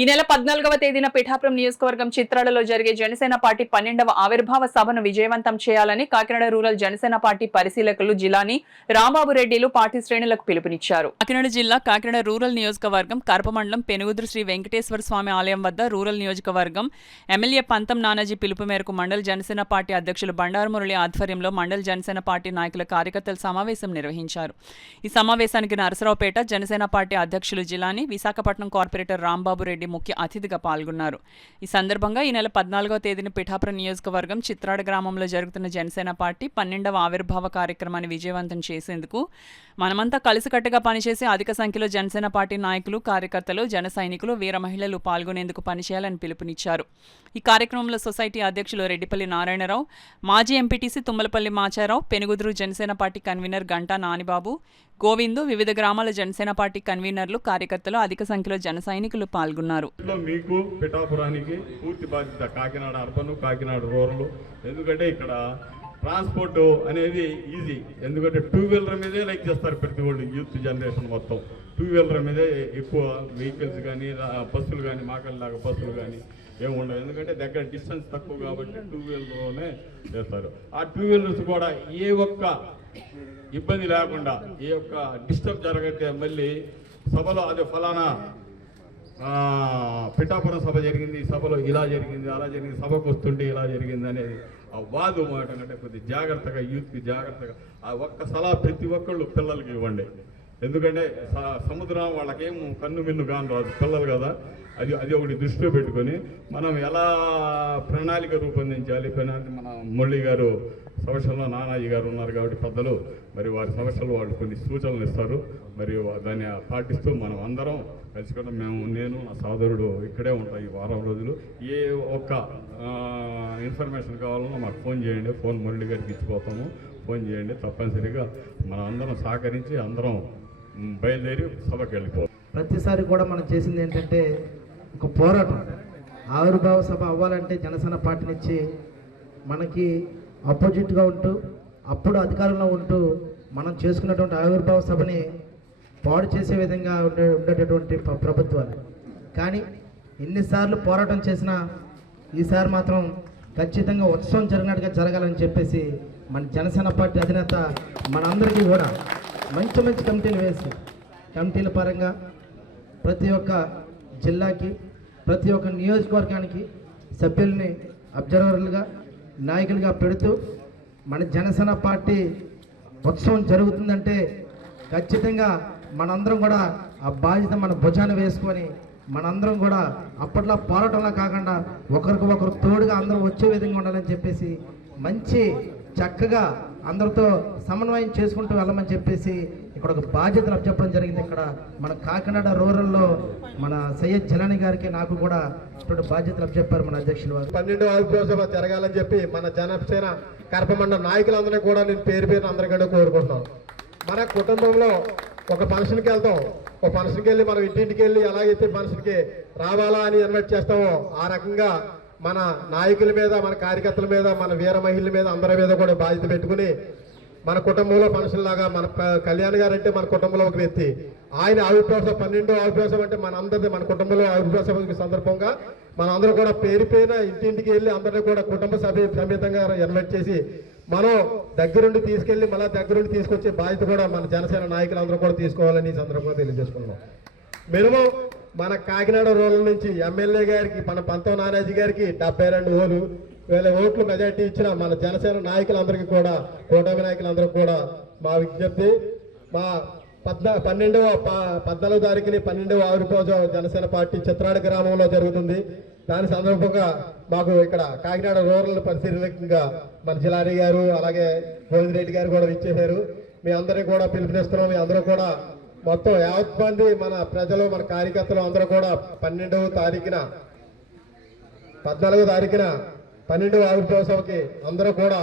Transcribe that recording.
ఈ నెల 14వ తేదీన పిఠాపురం నియోజకవర్గం చిత్రాలలో జరిగే జనసేన పార్టీ 12వ ఆవిర్భావ సభను విజయవంతం చేయాలని కాకినాడ రూరల్ జనసేన పార్టీ పరిశీలకులు జిలాని రాంబాబు రెడ్డిలు పార్టీ శ్రేణులకు పిలుపునిచ్చారు. కాకినాడ జిల్లా కాకినాడ రూరల్ నియోజకవర్గం కరపమండలం పెనుగుదురు శ్రీ వెంకటేశ్వర స్వామి ఆలయం వద్ద రూరల్ నియోజకవర్గం ఎమ్మెల్యే పంతం నానాజీ పిలుపు మేరకు మండల జనసేన పార్టీ అధ్యక్షులు బండారు మురళి ఆధ్వర్యంలో మండల జనసేన పార్టీ నాయకుల కార్యకర్తల సమావేశం నిర్వహించారు. ఈ సమావేశానికి నరసరావుపేట జనసేన పార్టీ అధ్యక్షులు జిలాని, విశాఖపట్నం కార్పొరేటర్ రాంబాబు రెడ్డి ముఖ్య అతిథిగా పాల్గొన్నారు. ఈ సందర్భంగా ఈ నెల 14వ తేదీన పిఠాపురం నియోజకవర్గం చిత్రాడ గ్రామంలో జరుగుతున్న జనసేన పార్టీ 12వ ఆవిర్భావ కార్యక్రమాన్ని విజయవంతం చేసేందుకు మనమంతా కలిసికట్టుగా పనిచేసి అధిక సంఖ్యలో జనసేన పార్టీ నాయకులు, కార్యకర్తలు, జన సైనికులు, వీర మహిళలు పాల్గొనేందుకు పనిచేయాలని పిలుపునిచ్చారు. ఈ కార్యక్రమంలో సొసైటీ అధ్యక్షులు రెడ్డిపల్లి నారాయణరావు, మాజీ MPTC Tummalapalli Macharao, Penugudurru Janasena party convener Ganta Nanibabu, Govindu, వివిధ గ్రామాల జనసేన పార్టీ కన్వీనర్లు, కార్యకర్తలు, అధిక సంఖ్యలో జన సైనికులు పాల్గొన్నారు. మీకు పిఠాపురానికి పూర్తి బాధ్యత కాకినాడ అర్బన్, కాకినాడ రూరల్. ఎందుకంటే ఇక్కడ ట్రాన్స్పోర్ట్ అనేది ఈజీ. ఎందుకంటే 2 వీలర్ మీదే లైక్ చేస్తారు ప్రతి వాళ్ళు. యూత్ జనరేషన్ మొత్తం 2 వీలర్ మీదే ఎక్కువ వెహికల్స్ కానీ, బస్సులు కానీ, మాకల్లాగా బస్సులు కానీ ఏముండవు. ఎందుకంటే దగ్గర డిస్టెన్స్ తక్కువ కాబట్టి 2 వీలర్లోనే చేస్తారు. ఆ 2 వీలర్స్ కూడా ఏ ఒక్క ఇబ్బంది లేకుండా, ఏ ఒక్క డిస్టర్బ్ జరగతే మళ్ళీ సభలో అదే ఫలానా పిఠాపురం సభ జరిగింది, సభలో ఇలా జరిగింది, అలా జరిగింది, సభకు వస్తుంటే ఇలా జరిగింది అనేది ఆ వాదు మాట కంటే కొద్దిగా జాగ్రత్తగా, యూత్కి జాగ్రత్తగా ఆ ఒక్క సలహా ప్రతి ఒక్కళ్ళు పిల్లలకి ఇవ్వండి. ఎందుకంటే సముద్రం వాళ్ళకేం కన్ను మిన్ను కాని రాదు, పిల్లలు కదా. అది ఒకటి దృష్టిలో పెట్టుకొని మనం ఎలా ప్రణాళిక రూపొందించాలి. మన మురళి గారు సమస్యల్లో నానాజీ గారు ఉన్నారు కాబట్టి పెద్దలు, మరి వారి సమస్యలు వాళ్ళు కొన్ని సూచనలు ఇస్తారు. మరి దాన్ని పాటిస్తూ మనం అందరం కలిసిపోతాం. నేను నా సోదరుడు ఇక్కడే ఉంటాం ఈ వారం రోజులు. ఏ ఒక్క ఇన్ఫర్మేషన్ కావాలన్నా మాకు ఫోన్ చేయండి. ఫోన్ మురళి గారికి ఇచ్చిపోతాము. ఫోన్ చేయండి. తప్పనిసరిగా మనం అందరం సహకరించి అందరం బయలుదేరి సభకి వెళ్ళిపోతాం. ప్రతిసారి కూడా మనం చేసింది ఏంటంటే ఒక పోరాటం. ఆవిర్భావ సభ అవ్వాలంటే జనసేన పార్టీ నుంచి మనకి ఆపోజిట్గా ఉంటూ, అప్పుడు అధికారంలో ఉంటూ మనం చేసుకున్నటువంటి ఆవిర్భావ సభని పాడు చేసే విధంగా ఉండేటటువంటి ప్రభుత్వాలు. కానీ ఎన్నిసార్లు పోరాటం చేసినా ఈసారి మాత్రం ఖచ్చితంగా ఉత్సవం జరిగినట్టుగా జరగాలని చెప్పేసి మన జనసేన పార్టీ అధినేత మనందరికీ కూడా మంచి మంచి కమిటీలు వేసి, కమిటీల పరంగా ప్రతి ఒక్క జిల్లాకి, ప్రతి ఒక్క నియోజకవర్గానికి సభ్యుల్ని అబ్జర్వర్లుగా, నాయకులుగా పెడుతూ మన జనసేన పార్టీ ఉత్సవం జరుగుతుందంటే ఖచ్చితంగా మనందరం కూడా ఆ బాధ్యత మన భుజాన్ని వేసుకొని మనందరం కూడా అప్పట్లో పోరాటంలా కాకుండా ఒకరికొకరు తోడుగా అందరూ వచ్చే విధంగా ఉండాలని చెప్పేసి మంచి చక్కగా అందరితో సమన్వయం చేసుకుంటూ వెళ్ళమని చెప్పేసి ఇక్కడ ఒక బాధ్యతలు అప్పచెప్పడం జరిగింది. ఇక్కడ మన కాకినాడ రూరల్లో మన సయ్యద్ జిలాని గారికి నాకు కూడా ఇటువంటి బాధ్యతలు అప్పచెప్పారు మన అధ్యక్షులు వారు. 12వ ఆవిర్భావ సభ జరగాలని చెప్పి మన జనసేన కరపమండల నాయకులందరినీ కూడా నేను పేరు అందరికంటే కోరుకుంటున్నాను. మన కుటుంబంలో ఒక ఫంక్షన్కి వెళ్తాం. ఒక ఫంక్షన్కి వెళ్ళి మనం ఇంటింటికి వెళ్ళి ఎలాగైతే ఫంక్షన్కి రావాలా అని ఇన్వైట్ చేస్తామో ఆ రకంగా మన నాయకుల మీద, మన కార్యకర్తల మీద, మన వీర మహిళల మీద, అందరి మీద కూడా బాధ్యత పెట్టుకుని మన కుటుంబంలో ఫంక్షన్ లాగా మన కళ్యాణ్ గారు అంటే మన కుటుంబంలో ఒక వ్యక్తి. ఆయన ఆవిర్భావ 12వ ఆవిర్భావ అంటే మన అందరిది, మన కుటుంబంలో ఆవిర్భావ సందర్భంగా మన అందరూ కూడా పేరు పేరున ఇంటింటికి వెళ్ళి అందరినీ కూడా కుటుంబ సమేతంగా ఇన్వైట్ చేసి మనం దగ్గరుండి తీసుకెళ్లి మళ్ళీ దగ్గరుండి తీసుకొచ్చే బాధ్యత కూడా మన జనసేన నాయకులందరూ కూడా తీసుకోవాలని ఈ సందర్భంగా తెలియజేసుకున్నాం. మినిమం మన కాకినాడ రూరల్ నుంచి ఎమ్మెల్యే గారికి, మన పంతం నానాజీ గారికి 72,000 ఓట్లు మెజార్టీ ఇచ్చిన మన జనసేన నాయకులందరికీ కూడా, కూటమి నాయకులందరికీ కూడా మా విజ్ఞప్తి, మా 14వ తారీఖుని 12వ ఆవిర్భావ జనసేన పార్టీ చిత్రాడ గ్రామంలో జరుగుతుంది. దాని సందర్భంగా మాకు ఇక్కడ కాకినాడ రూరల్ పరిశీలకంగా మన జిలాని గారు, అలాగే గోవిందరెడ్డి గారు కూడా ఇచ్చేశారు. మీ అందరినీ కూడా పిలుపునిస్తున్నాం. మీ అందరూ కూడా మొత్తం 50 మంది మన ప్రజలు, మన కార్యకర్తలు అందరూ కూడా 14వ తారీఖున 12వ ఆవిర్భావ సభకి అందరూ కూడా